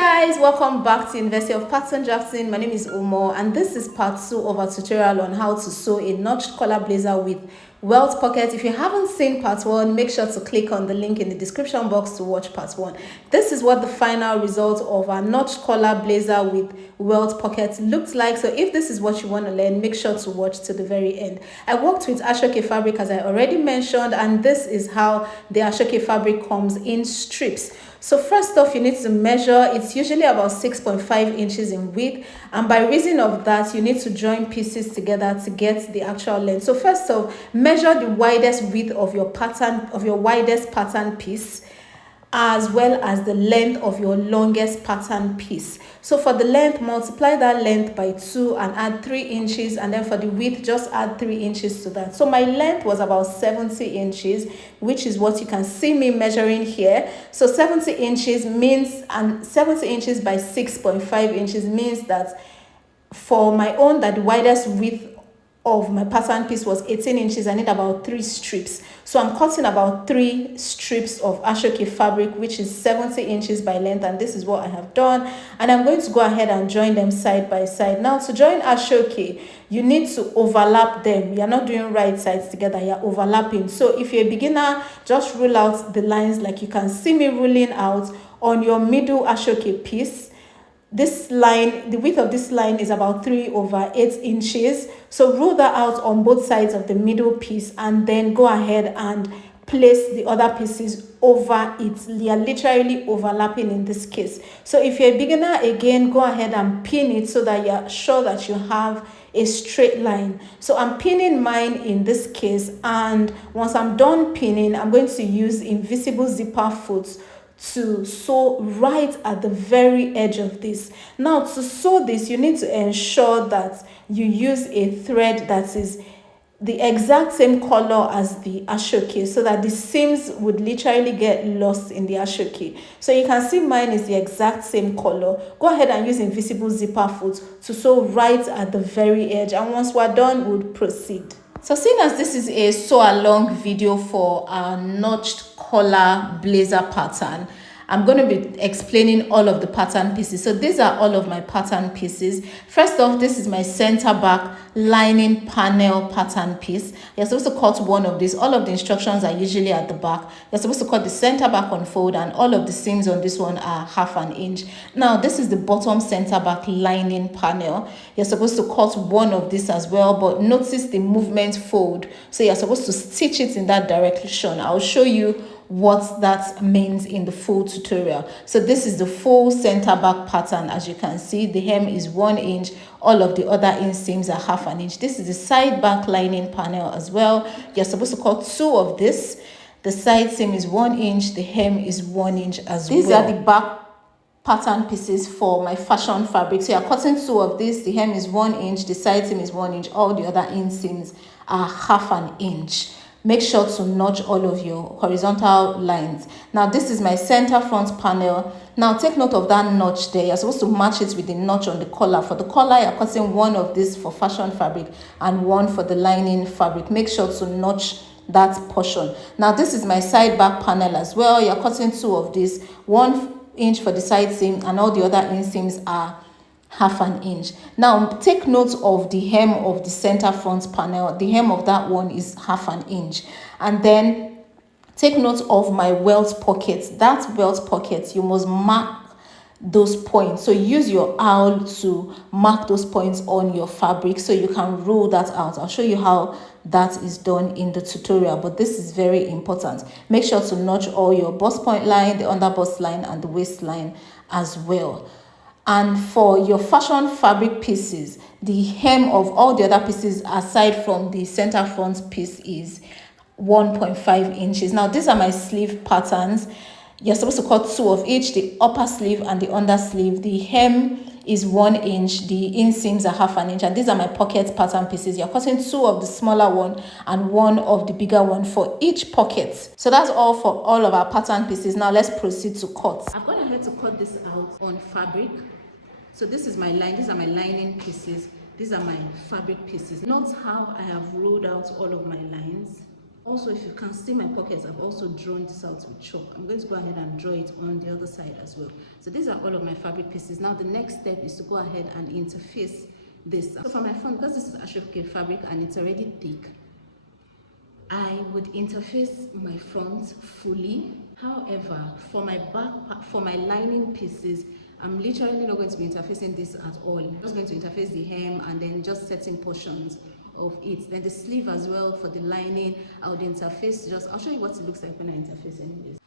Guys, welcome back to University of Pattern Drafting. My name is Omo and this is part 2 of our tutorial on how to sew a notched collar blazer with welt pocket. If you haven't seen part 1, make sure to click on the link in the description box to watch part 1. This is what the final result of our notched collar blazer with welt pocket looks like. So if this is what you want to learn, make sure to watch to the very end. I worked with ashoke fabric as I already mentioned, and this is how the ashoke fabric comes in strips. So first off, you need to measure. It's usually about 6.5 inches in width, and by reason of that, you need to join pieces together to get the actual length. So first off, measure the widest width of your pattern, of your widest pattern piece, as well as the length of your longest pattern piece. So for the length, multiply that length by 2 and add 3 inches, and then for the width, just add 3 inches to that. So my length was about 70 inches, which is what you can see me measuring here. So 70 inches means, and 70 inches by 6.5 inches means that for my own, that the widest width of my pattern piece was 18 inches. I need about 3 strips, so I'm cutting about 3 strips of ashoke fabric, which is 70 inches by length, and this is what I have done. And I'm going to go ahead and join them side by side. Now, to join ashoke, you need to overlap them. You're not doing right sides together, you're overlapping. So if you're a beginner, just rule out the lines like you can see me ruling out on your middle ashoke piece. This line, the width of this line is about 3/8 inches. So rule that out on both sides of the middle piece, and then go ahead and place the other pieces over it. They are literally overlapping in this case. So if you're a beginner, again, go ahead and pin it so that you're sure that you have a straight line. So I'm pinning mine in this case, and once I'm done pinning, I'm going to use invisible zipper foot to sew right at the very edge of this. Now, to sew this, you need to ensure that you use a thread that is the exact same color as the ashoke, so that the seams would literally get lost in the ashoke. So you can see mine is the exact same color. Go ahead and use invisible zipper foot to sew right at the very edge, and once we're done, we'll proceed. So seeing as this is a sew along video for our notched collar blazer pattern, I'm going to be explaining all of the pattern pieces. So these are all of my pattern pieces. First off, this is my center back lining panel pattern piece. You're supposed to cut one of these. All of the instructions are usually at the back. You're supposed to cut the center back unfold, and all of the seams on this one are 1/2 inch. Now, this is the bottom center back lining panel. You're supposed to cut one of this as well, but notice the movement fold. So you're supposed to stitch it in that direction. I'll show you what that means in the full tutorial. So this is the full center back pattern. As you can see, the hem is 1 inch. All of the other inseams are 1/2 inch. This is the side back lining panel as well. You're supposed to cut 2 of this. The side seam is 1 inch. The hem is 1 inch as well. These are the back pattern pieces for my fashion fabric. So you're cutting 2 of this. The hem is 1 inch. The side seam is 1 inch. All the other inseams are 1/2 inch. Make sure to notch all of your horizontal lines. Now, this is my center front panel. Now, take note of that notch there. You're supposed to match it with the notch on the collar. For the collar, you're cutting 1 of this for fashion fabric and 1 for the lining fabric. Make sure to notch that portion. Now, this is my side back panel as well. You're cutting 2 of this, 1 inch for the side seam, and all the other inseams are 1/2 inch. Now, take note of the hem of the center front panel. The hem of that one is 1/2 inch. And then take note of my welt pocket. That welt pocket, you must mark those points. So use your awl to mark those points on your fabric so you can roll that out. I'll show you how that is done in the tutorial, but this is very important. Make sure to notch all your bust point line, the under bust line, and the waistline as well. And for your fashion fabric pieces, the hem of all the other pieces aside from the center front piece is 1.5 inches. Now, these are my sleeve patterns. You're supposed to cut 2 of each, the upper sleeve and the under sleeve. The hem is 1 inch, the inseams are 1/2 inch, and these are my pocket pattern pieces. You're cutting 2 of the smaller one and 1 of the bigger one for each pocket. So that's all for all of our pattern pieces. Now let's proceed to cut. I've gone ahead to cut this out on fabric. So this is my line. These are my lining pieces. These are my fabric pieces. Note how I have rolled out all of my lines. Also, if you can see my pockets, I've also drawn this out with chalk. I'm going to go ahead and draw it on the other side as well. So these are all of my fabric pieces. Now the next step is to go ahead and interface this. So for my front, because this is ashoke fabric and it's already thick, I would interface my front fully. However, for my back, for my lining pieces, I'm literally not going to be interfacing this at all. I'm just going to interface the hem and then just certain portions of it. Then the sleeve as well for the lining, I would interface I'll show you what it looks like when I interface anyways.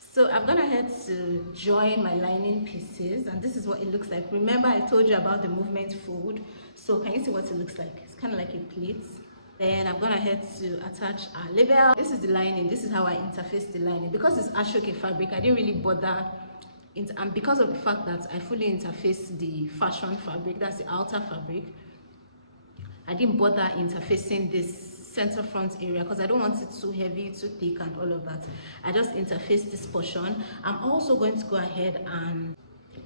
So I've gone ahead to join my lining pieces, and this is what it looks like. Remember I told you about the movement fold. So can you see what it looks like? It's kind of like a plate. Then I've gone ahead to attach our label. This is the lining. This is how I interface the lining. Because it's ashoke fabric, I didn't really bother. And because of the fact that I fully interface the fashion fabric, that's the outer fabric, I didn't bother interfacing this center front area because I don't want it too heavy, too thick and all of that. I just interface this portion. I'm also going to go ahead and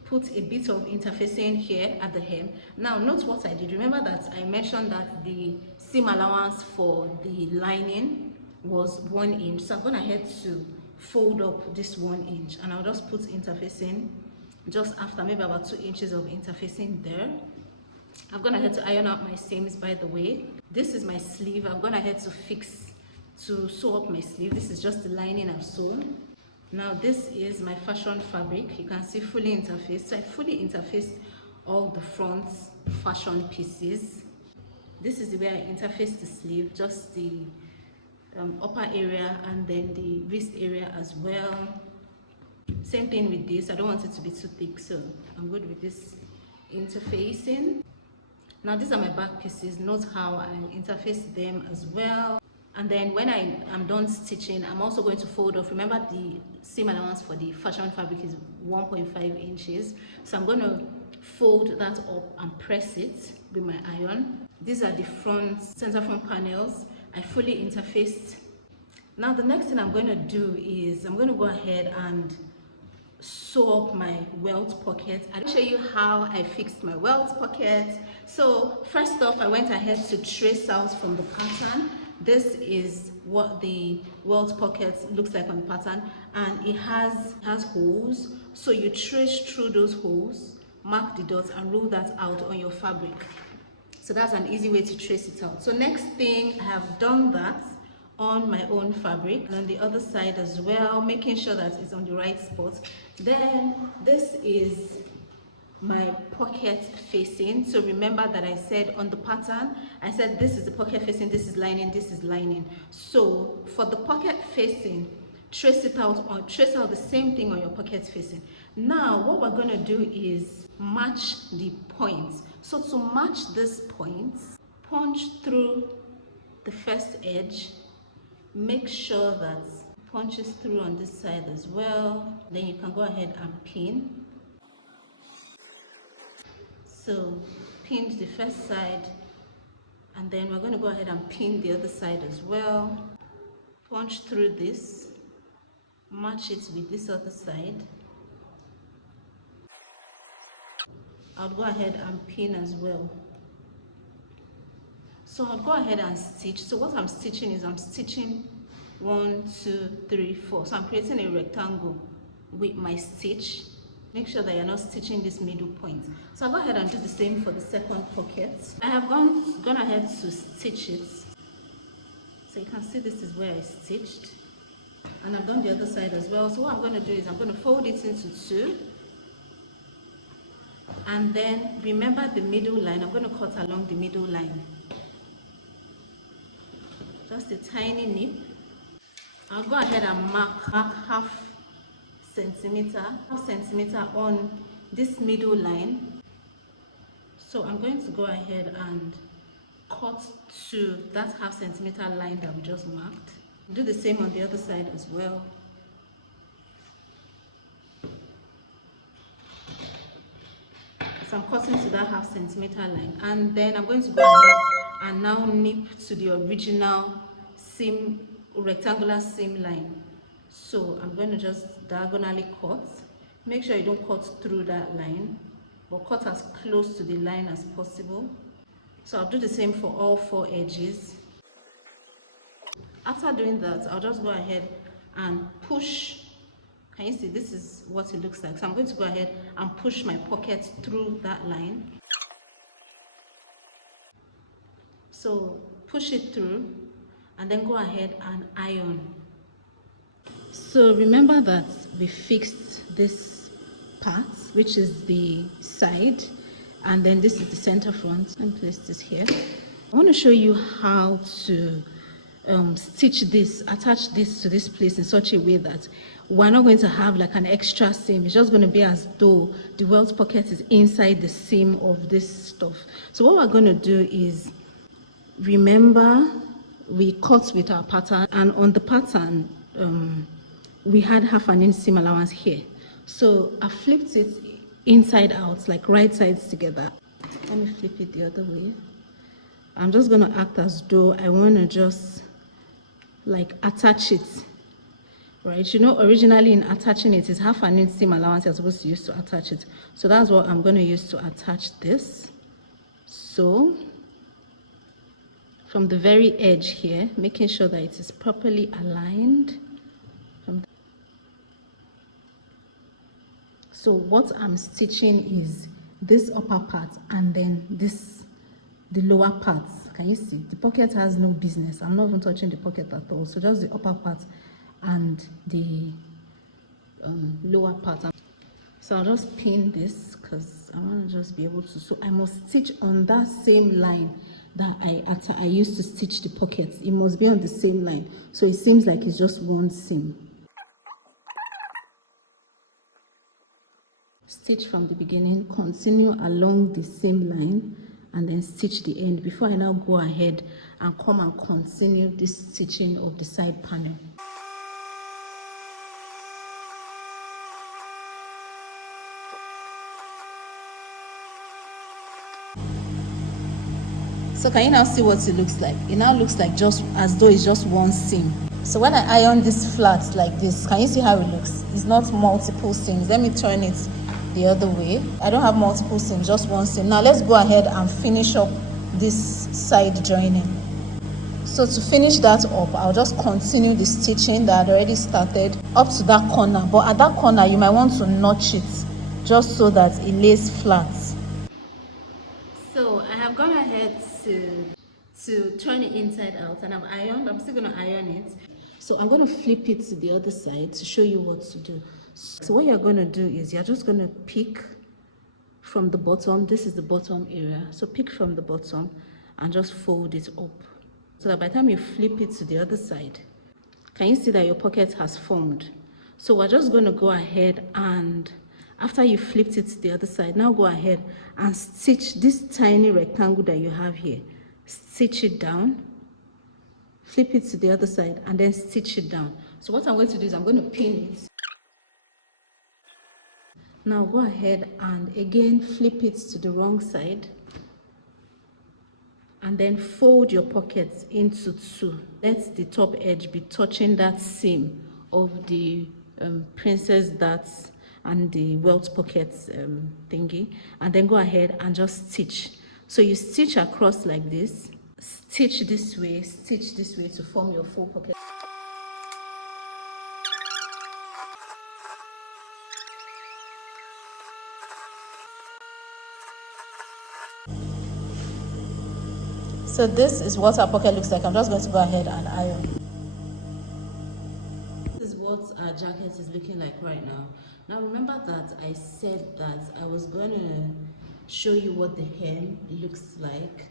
put a bit of interfacing here at the hem. Now note what I did. Remember that I mentioned that the seam allowance for the lining was 1 inch. So I'm going ahead to fold up this 1 inch and I'll just put interfacing just after, maybe about 2 inches of interfacing there. I've gone ahead to iron out my seams, by the way. This is my sleeve. I've gone ahead to sew up my sleeve. This is just the lining I've sewn. Now this is my fashion fabric. You can see fully interfaced. So I fully interfaced all the front fashion pieces. This is the way I interface the sleeve, just the upper area and then the wrist area as well. Same thing with this. I don't want it to be too thick, so I'm good with this interfacing. Now these are my back pieces. Note how I interface them as well. And then when I am done stitching, I'm also going to fold off. Remember the seam allowance for the fashion fabric is 1.5 inches. So I'm going to fold that up and press it with my iron. These are the center front panels. I fully interfaced. Now the next thing I'm going to do is I'm going to go ahead and sew up my welt pocket. I'll show you how I fixed my welt pocket. So first off, I went ahead to trace out from the pattern. This is what the welt pocket looks like on the pattern, and it has holes. So you trace through those holes, mark the dots and roll that out on your fabric. So that's an easy way to trace it out. So next thing, I have done that on my own fabric and on the other side as well, making sure that it's on the right spot. Then this is my pocket facing. So remember that I said on the pattern, I said this is the pocket facing, this is lining, this is lining. So for the pocket facing, trace it out, or trace out the same thing on your pocket facing. Now what we're going to do is match the points. So to match these points, punch through the first edge. Make sure that it punches through on this side as well. Then you can go ahead and pin. So pin the first side, and then we're going to go ahead and pin the other side as well. Punch through this, match it with this other side. I'll go ahead and pin as well. So I'll go ahead and stitch. So what I'm stitching is I'm stitching 1, 2, 3, 4. So I'm creating a rectangle with my stitch. Make sure that you're not stitching this middle point. So I'll go ahead and do the same for the second pocket. I have gone ahead to stitch it. So you can see this is where I stitched. And I've done the other side as well. So what I'm going to do is I'm going to fold it into 2. And then remember the middle line. I'm going to cut along the middle line. Just a tiny nip. I'll go ahead and mark half centimeter on this middle line. So I'm going to go ahead and cut to that half centimeter line that we just marked. Do the same on the other side as well. So I'm cutting to that half centimeter line, and then I'm going to go ahead and now nip to the original seam, rectangular seam line. So I'm going to just diagonally cut. Make sure you don't cut through that line, but cut as close to the line as possible. So I'll do the same for all 4 edges. After doing that, I'll just go ahead and push. Can you see? This is what it looks like. So I'm going to go ahead and push my pocket through that line. So push it through and then go ahead and iron. So remember that we fixed this part, which is the side, and then this is the center front. Let me place this here. I want to show you how to stitch this, attach this to this place in such a way that we're not going to have like an extra seam. It's just going to be as though the welt pocket is inside the seam of this stuff. So what we're going to do is, remember we cut with our pattern, and on the pattern we had half an inch seam allowance here. So I flipped it inside out, like right sides together. Let me flip it the other way. I'm just going to act as though I want to just like attach it, right? You know, originally in attaching it is half an inch seam allowance you're supposed to use to attach it. So that's what I'm going to use to attach this. So from the very edge here, making sure that it is properly aligned. So what I'm stitching is this upper part and then this, the lower part. Can you see? The pocket has no business. I'm not even touching the pocket at all. So just the upper part and the lower part. So I'll just pin this because I want to just be able to. So I must stitch on that same line that I used to stitch the pockets. It must be on the same line. So it seems like it's just one seam. Stitch from the beginning, continue along the same line, and then stitch the end before I now go ahead and come and continue this stitching of the side panel. So can you now see what it looks like? It now looks like just as though it's just one seam. So when I iron this flat like this, can you see how it looks? It's not multiple seams. Let me turn it the other way. I don't have multiple seams, just one seam. Now let's go ahead and finish up this side joining. So to finish that up, I'll just continue the stitching that I already started up to that corner. But at that corner, you might want to notch it just so that it lays flat. So I have gone ahead to turn it inside out, and I've ironed. I'm still going to iron it. So I'm going to flip it to the other side to show you what to do. So what you're going to do is you're just going to pick from the bottom. This is the bottom area. So pick from the bottom and just fold it up. So that by the time you flip it to the other side, can you see that your pocket has formed? So we're just going to go ahead and, after you flipped it to the other side, now go ahead and stitch this tiny rectangle that you have here. Stitch it down, flip it to the other side, and then stitch it down. So what I'm going to do is I'm going to pin it. Now go ahead and again flip it to the wrong side, and then fold your pockets into two. Let the top edge be touching that seam of the princess darts and the welt pockets thingy, and then go ahead and just stitch. So you stitch across like this, stitch this way to form your full pocket. So this is what our pocket looks like. I'm just going to go ahead and iron. This is what our jacket is looking like right now. Now remember that I said that I was going to show you what the hem looks like.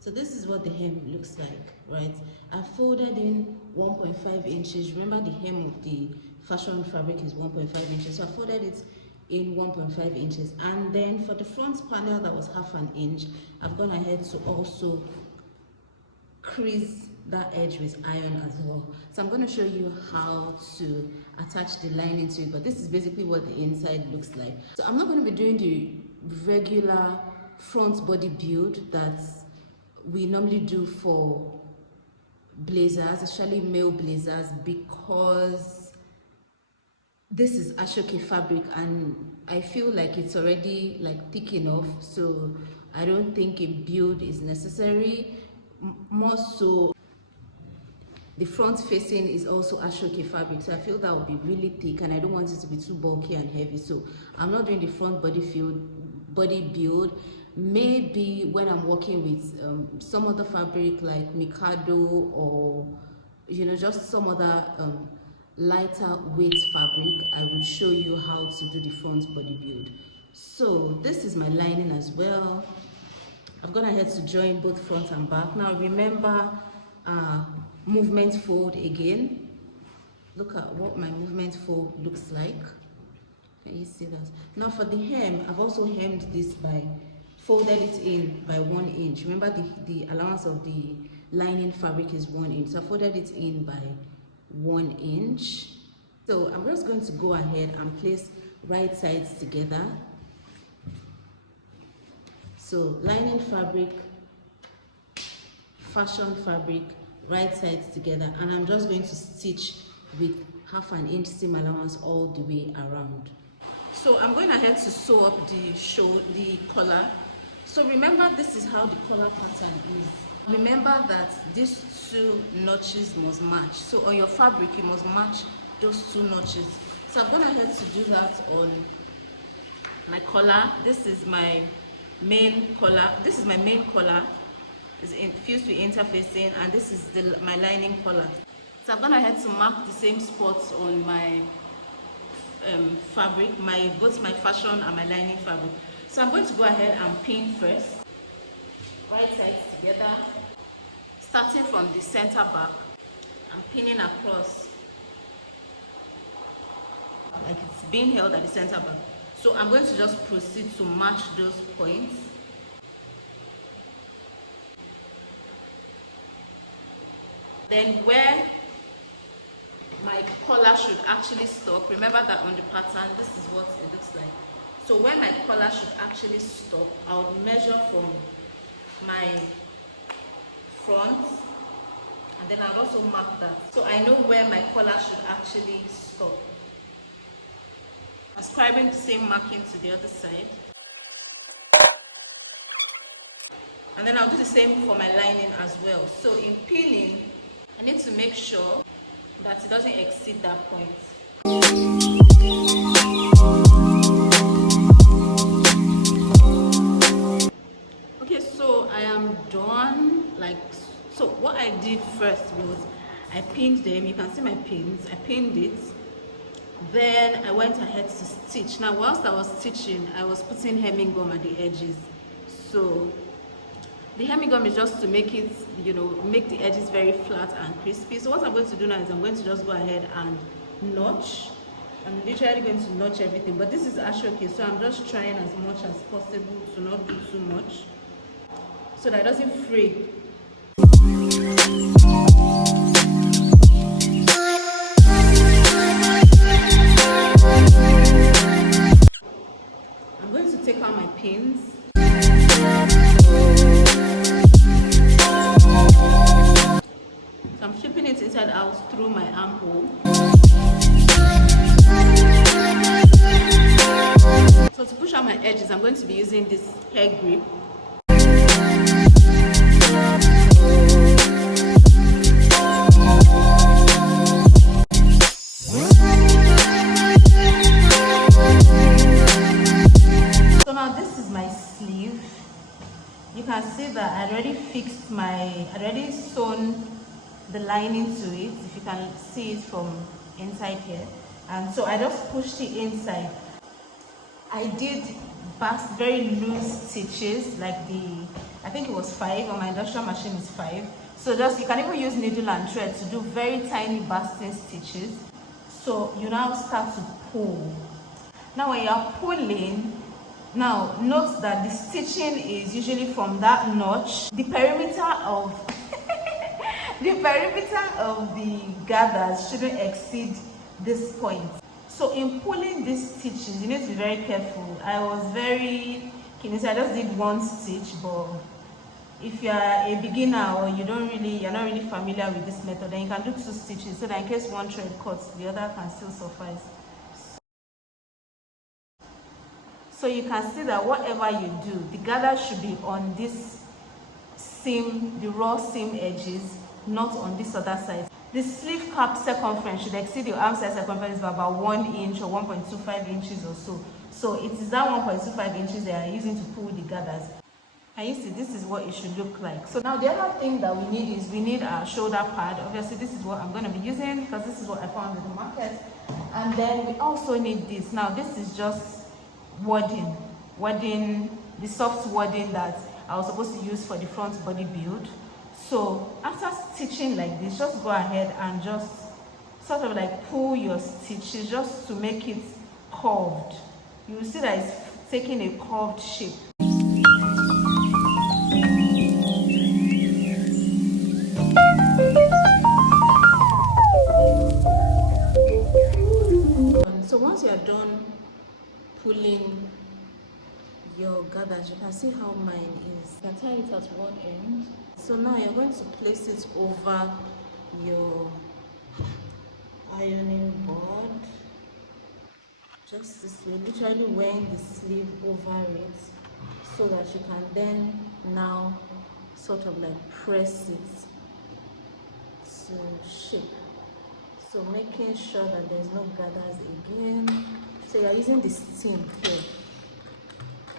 So this is what the hem looks like, right? I folded in 1.5 inches. Remember the hem of the fashion fabric is 1.5 inches. So I folded it in 1.5 inches. And then for the front panel that was half an inch, I've gone ahead to also crease that edge with iron as well. So I'm going to show you how to attach the lining to it, but this is basically what the inside looks like. So I'm not going to be doing the regular front body build that we normally do for blazers, especially male blazers, because this is ashoke fabric and I feel like it's already like thick enough, so I don't think a build is necessary. More so, The front facing is also ashoke fabric, so I feel that would be really thick and I don't want it to be too bulky and heavy, so I'm not doing the front body build. Maybe when I'm working with some other fabric like Mikado, or just some other lighter weight fabric, I will show you how to do the front body build. So this is my lining as well. I've gone ahead to join both front and back. Now remember, movement fold again. Look at what my movement fold looks like. Can you see that? Now for the hem, I've also hemmed this by folded it in by 1 inch. Remember the allowance of the lining fabric is 1 inch, so I folded it in by 1 inch. So I'm just going to go ahead and place right sides together. So lining fabric, fashion fabric, right sides together, and I'm just going to stitch with 1/2 inch seam allowance all the way around. So I'm going ahead to sew up the collar. So remember, this is how the collar pattern is. Remember that these 2 notches must match. So on your fabric, you must match those 2 notches. So I've gone ahead to do that on my collar. This is my main collar. This is my main collar. It's infused with interfacing, and this is my lining collar. So I've gone ahead to mark the same spots on my fabric, both my fashion and my lining fabric. So I'm going to go ahead and pin first, right sides together, starting from the center back and pinning across like it's being held at the center back. So I'm going to just proceed to match those points. Then where my collar should actually stop, remember that on the pattern, this is what it looks like. So where my collar should actually stop, I would measure from my front, and then I'll also mark that. So I know where my collar should actually stop. Ascribing the same marking to the other side. And then I'll do the same for my lining as well. So in pinning, I need to make sure that it doesn't exceed that point. Okay, so I am done. So what I did first was I pinned them. You can see my pins. I pinned it. Then I went ahead to stitch. Now whilst I was stitching, I was putting hemming gum at the edges. So the hemming gum is just to make it, make the edges very flat and crispy. So what I'm going to do now is I'm going to just go ahead and notch. I'm literally going to notch everything, but this is ashoke, so I'm just trying as much as possible to not do too much so that it doesn't fray. I'm going to take out my pins. So I'm flipping it inside out through my armhole. So to push out my edges, I'm going to be using this hair grip. So now this is my sleeve. You can see that I already sewn the lining to it, if you can see it from inside here. And so I just pushed it inside. I did very loose stitches, like I think it was 5, on my industrial machine is 5. So you can even use needle and thread to do very tiny basting stitches. So you now start to pull. Now when you're pulling, now note that the stitching is usually from that notch. The perimeter of the gathers shouldn't exceed this point. So in pulling these stitches, you need to be very careful. I was very keen, so I just did 1 stitch, but if you are a beginner or you're not really familiar with this method, then you can do 2 stitches so that in case one thread cuts, the other can still suffice. So you can see that whatever you do, the gather should be on this seam, the raw seam edges, not on this other side. The sleeve cap circumference should exceed your arm size circumference by about 1 inch or 1.25 inches or so. So it is that 1.25 inches they are using to pull the gathers. And you see, this is what it should look like. So now the other thing that we need is we need our shoulder pad. Obviously, this is what I'm going to be using because this is what I found in the market. And then we also need this. Now, this is just wadding, the soft wadding that I was supposed to use for the front body build. So after stitching like this, just go ahead and just sort of like pull your stitches just to make it curved. You will see that it's taking a curved shape. So once you are done pulling your gathers, you can see how mine is. You can tie it at one end. So now you're going to place it over your ironing board. Just this way, literally wearing the sleeve over it so that you can then now sort of like press it to shape. So making sure that there's no gathers again. So you're using the steam here.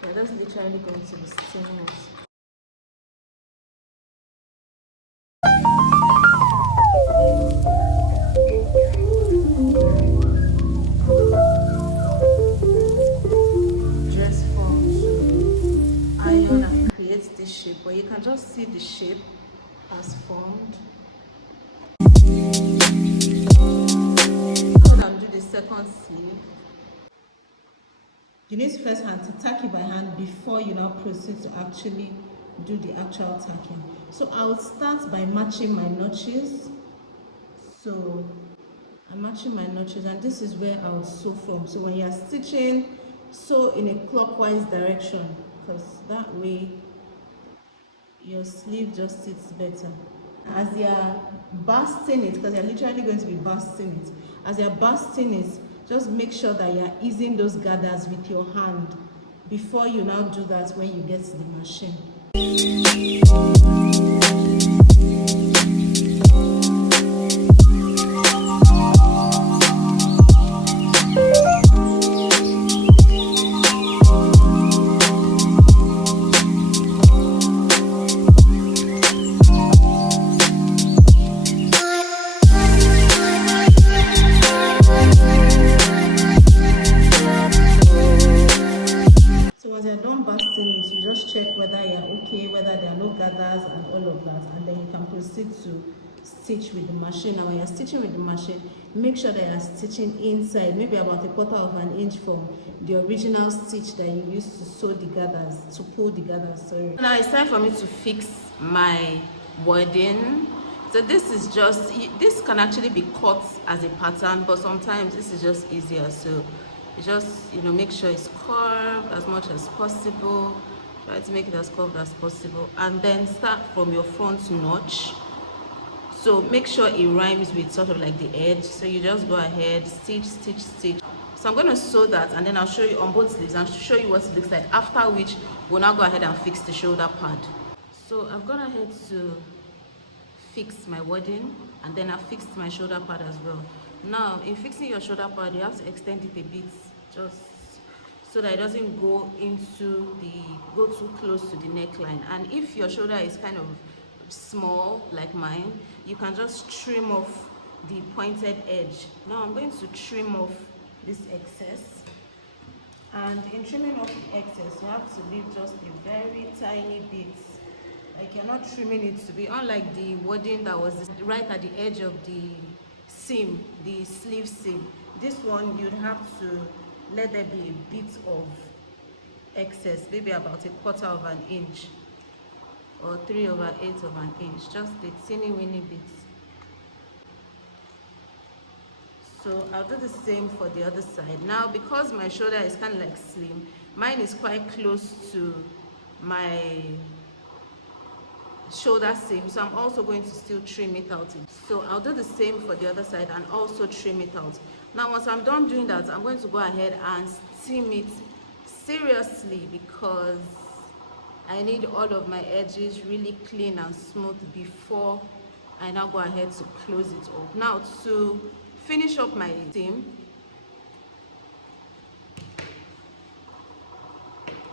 You're just literally going to be steaming it. Dress form to iron and create this shape, but you can just see the shape has formed. Do the second sleeve. You need to first hand to tack it by hand before you now proceed to actually do the actual tacking. So I'll start by matching my notches. So I'm matching my notches, and this is where I'll sew from. So when you're stitching, sew in a clockwise direction, because that way your sleeve just sits better. As you're basting it, because you're literally going to be basting it, as you're basting it, just make sure that you're easing those gathers with your hand before you now do that when you get to the machine. Whether there are no gathers and all of that, and then you can proceed to stitch with the machine. Now when you're stitching with the machine, make sure that you're stitching inside, maybe about 1/4 inch from the original stitch that you used to sew the gathers, to pull the gathers, sorry. Now it's time for me to fix my wording. So this is just, this can actually be cut as a pattern, but sometimes this is just easier. So you just, make sure it's curved as much as possible. Try to make it as curved as possible, and then start from your front notch. So make sure it rhymes with sort of like the edge. So you just go ahead, stitch, stitch, stitch. So I'm going to sew that, and then I'll show you on both sleeves and show you what it looks like, after which we'll now go ahead and fix the shoulder pad. So I've gone ahead to fix my wadding, and then I fixed my shoulder pad as well. Now in fixing your shoulder pad, you have to extend it a bit, just so that it doesn't go too close to the neckline. And if your shoulder is kind of small like mine, you can just trim off the pointed edge. Now I'm going to trim off this excess, and in trimming off the excess, you have to leave just a very tiny bit. Like, you're not trimming it to be, unlike the wadding that was right at the edge of the seam, the sleeve seam. This one, you'd have to let there be a bit of excess, maybe about 1/4 inch or 3/8 of an inch, just a teeny weeny bit. So I'll do the same for the other side. Now because my shoulder is kind of like slim, mine is quite close to my shoulder seam, so I'm also going to still trim it out. So I'll do the same for the other side and also trim it out. Now once I'm done doing that, I'm going to go ahead and steam it seriously, because I need all of my edges really clean and smooth before I now go ahead to close it up. Now to finish up my seam,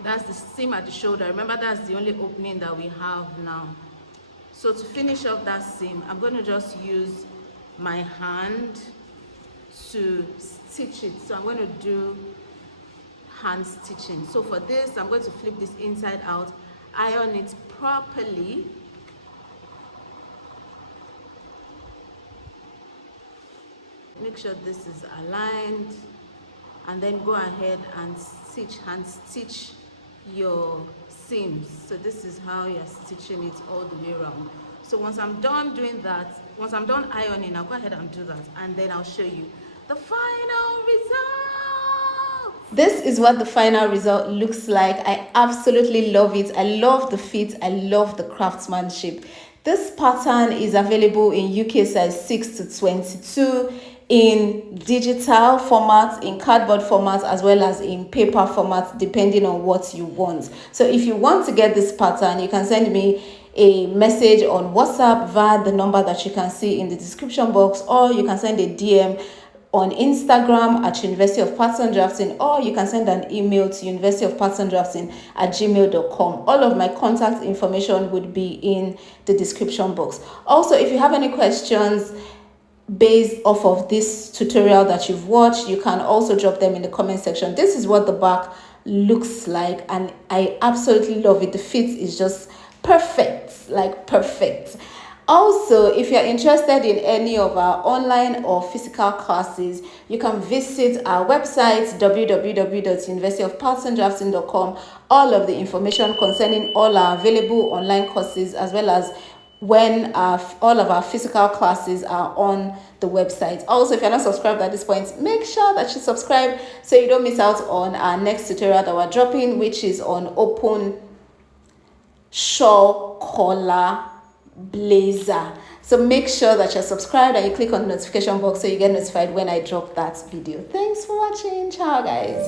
that's the seam at the shoulder. Remember, that's the only opening that we have now. So to finish up that seam, I'm going to just use my hand to stitch it. So I'm going to do hand stitching. So for this, I'm going to flip this inside out, iron it properly. Make sure this is aligned, and then go ahead and hand stitch your seams. So this is how you're stitching it all the way around. So once I'm done doing that, once I'm done ironing, I'll go ahead and do that, and then I'll show you the final result. This is what the final result looks like. I absolutely love it. I love the fit. I love the craftsmanship. This pattern is available in UK size 6 to 22, in digital format, in cardboard format, as well as in paper format, depending on what you want. So if you want to get this pattern, you can send me a message on WhatsApp via the number that you can see in the description box, or you can send a DM on Instagram at University of Pattern Drafting, or you can send an email to universityofpatterndrafting@gmail.com. All of my contact information would be in the description box. Also, if you have any questions based off of this tutorial that you've watched, you can also drop them in the comment section. This is what the back looks like, and I absolutely love it. The fit is just perfect, like perfect. Also, if you're interested in any of our online or physical classes, you can visit our website www.universityofpatterndrafting.com. All of the information concerning all our available online courses, as well as when all of our physical classes are on the website. Also, if you're not subscribed at this point, make sure that you subscribe so you don't miss out on our next tutorial that we're dropping, which is on open shawl collar blazer. So make sure that you're subscribed and you click on the notification box so you get notified when I drop that video. Thanks for watching. Ciao guys.